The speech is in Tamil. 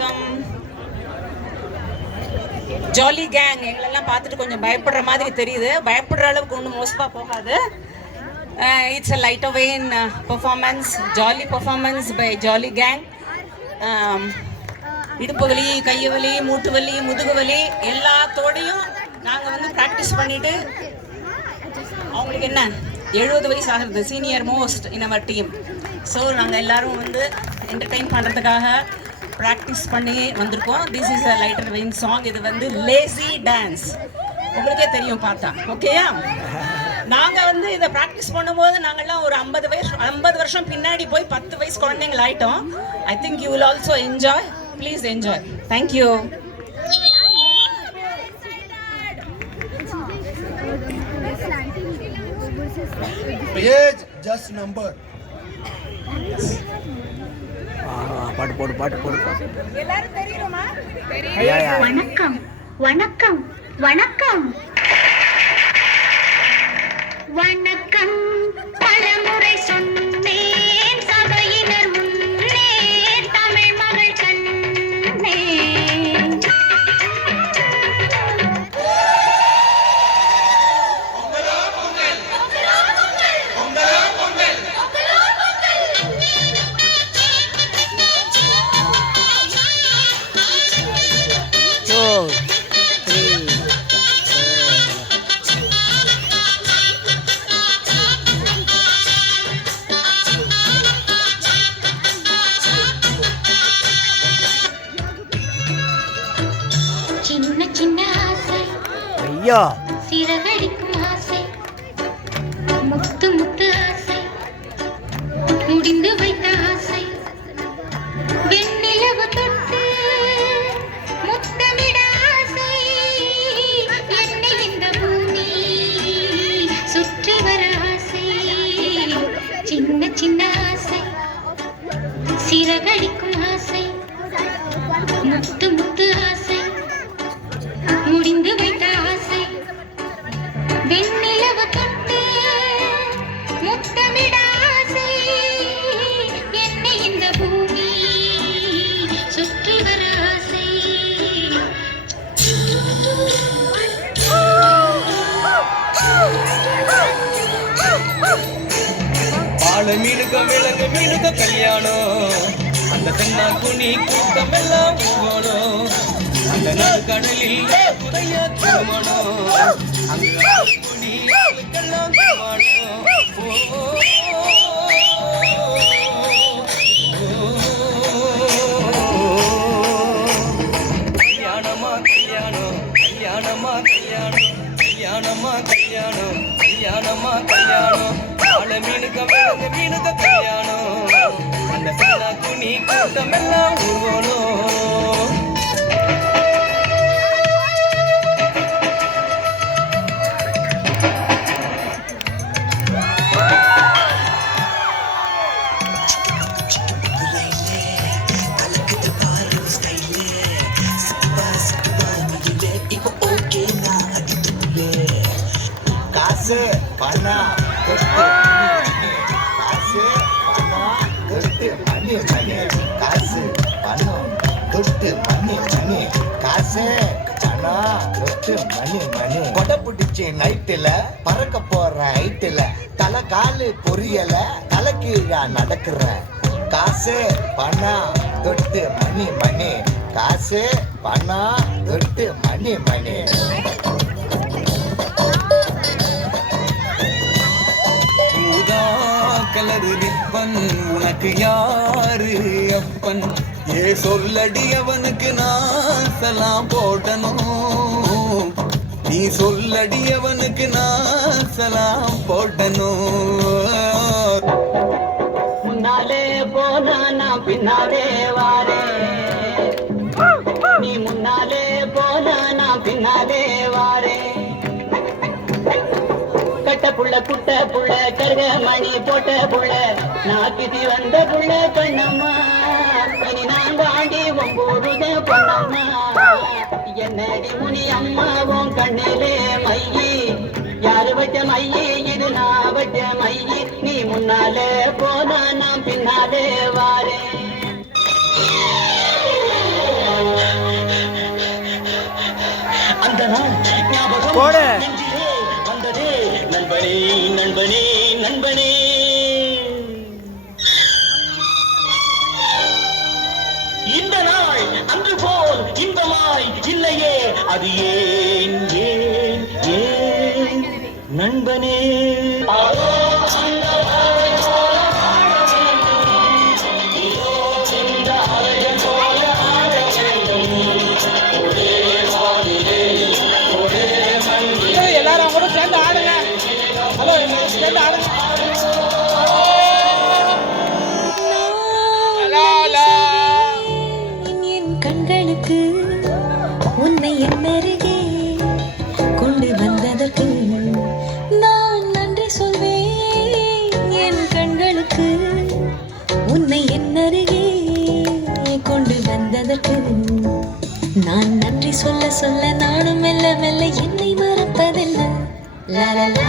வணக்கம். ஜாலி கேங் எங்களெல்லாம் பார்த்துட்டு கொஞ்சம் பயப்படுற மாதிரி தெரியுது. பயப்படுற அளவுக்கு ஒன்றும் மோசமாக போகாது. It's a light away in performance, jolly performance by jolly gang. இடுப்பு வலி, கையை வலி, மூட்டு வலி, முதுகு வலி எல்லாத்தோடையும் நாங்கள் வந்து ப்ராக்டிஸ் பண்ணிவிட்டு, அவங்களுக்கு என்ன 70 வயசு ஆகிறது, senior most in our team. So நாங்கள் எல்லோரும் வந்து என்டர்டெயின் பண்ணுறதுக்காக ப்ராக்டிஸ் பண்ணி வந்திருக்கோம். This is a lighter vein song. இது வந்து லேசி டான்ஸ், உங்களுக்கே தெரியும் பார்த்தா. ஓகேயா? நாங்கள் வந்து இதை ப்ராக்டிஸ் பண்ணும்போது நாங்கள்லாம் ஒரு 50 வருஷம் பின்னாடி போய் 10 வயசு குழந்தைங்கள் ஆகிட்டோம். I think you will also enjoy. Please enjoy. Thank you. Age just number. பாட்டு போடு பாட்டு போடு. எல்லாரும் தெரியுமா? வணக்கம் வணக்கம் வணக்கம் வணக்கம். பலமுறை சொன்னேன் சபையினர் முன்னே, தமிழ் மகள் கண்ணே. சின்ன சின்ன ஆசை, ஐயா சிறகடிக்கும் ஆசை, முத்து முத்து ஆசை, முடிந்து வைத்த ஆசை, வெண்ணிலவு தொட்டு முத்தமிட ஆசை, என்னை இந்த பூமி சுற்றி வர ஆசை. சின்ன சின்ன ஆசை, சிறகடிக்கும் ஆசை, முத்து முத்து ஆசை, முடிந்து வைத்த ஆசை, வெண்ணிலவு தொட்டு முத்தமிட ஆசை, என்னை இந்த பூமி சுற்றி வர ஆசை. பால மீனுக்க விலங்கு மீனுக்க கல்யாணம், அந்த தென்னா குனி கூட்டம் எல்லாம் போகணும், அந்த நடுக்கடலில் புதைய திருமணம், அந்த குனி ஆளுக்கெல்லாம் திருமணம். கல்யாணமா கல்யாணம், கல்யாணமா கல்யாணம், கல்யாணமா கல்யாணம், கல்யாணமா கல்யாணம். பால மீனுக்க விலங்கு மீனுக்க கல்யாணம், அந்த தென்னா குனி கூட்டம் எல்லாம் ஊர்வலம். காசு பணம் தொட்டு காசு பணம் தொட்டு மணி மணி, காசு பணம் தொட்டு மணி மணி, காசு பணம் தொட்டு மணி மணி. கொடை பிடிச்சி நைட்டுல பறக்க போற ஹைட்டுல, தலை காலு பொரியல, தலை கீழா நடக்கிற. காசு பணம் தொட்டு மணி மணி, காசு பணம் தொட்டு மணி மணி. கலரு ரிப்பன் உனக்கு யாரு அப்பன், ஏ சொல்லடி அவனுக்கு நான் சலாம் போடணும், நீ சொல்லடி அவனுக்கு நான் சலாம் போடணும். முன்னாலே போனா நான் பின்னாலே வாரே, நீ முன்னாலே போனா நான் பின்னாலே வாரே. கட்ட புள்ள குட்ட புள்ள கருக மணி போட்ட புள்ள, நாக்கிதி வந்த புள்ள கண்ணம்மா, இனி நான் தாண்டி ஒம்போதுத பொண்ணம்மா. என்னடி முனி அம்மாவும் கண்ணிலே மையி, யாரு வச்ச மையி இது நான் வச்ச மையி, நீ முன்னாலே போனா நான் பின்னாலே வாரே. போடு. நெஞ்சிலே வந்ததே நண்பனே நண்பனே நண்பனே. இந்த நாள் அன்று போல் இன்பமாய் இல்லையே, அது ஏன் ஏன் ஏன் நண்பனே. எல்லாரும் கூட சேர்ந்து ஆடுங்க. ஹலோ, சேர்ந்து ஆடுங்க. என் கண்களுக்கு உன்னை என்னருகே கொண்டு வந்ததற்கு நான் நன்றி சொல்வேன். என் கண்களுக்கு உன்னை என்னருகே கொண்டு வந்ததற்கு நான் நன்றி சொல்ல சொல்ல நானும் மெல்ல மெல்ல என்னை மறப்பதில்லை. லா லா லா.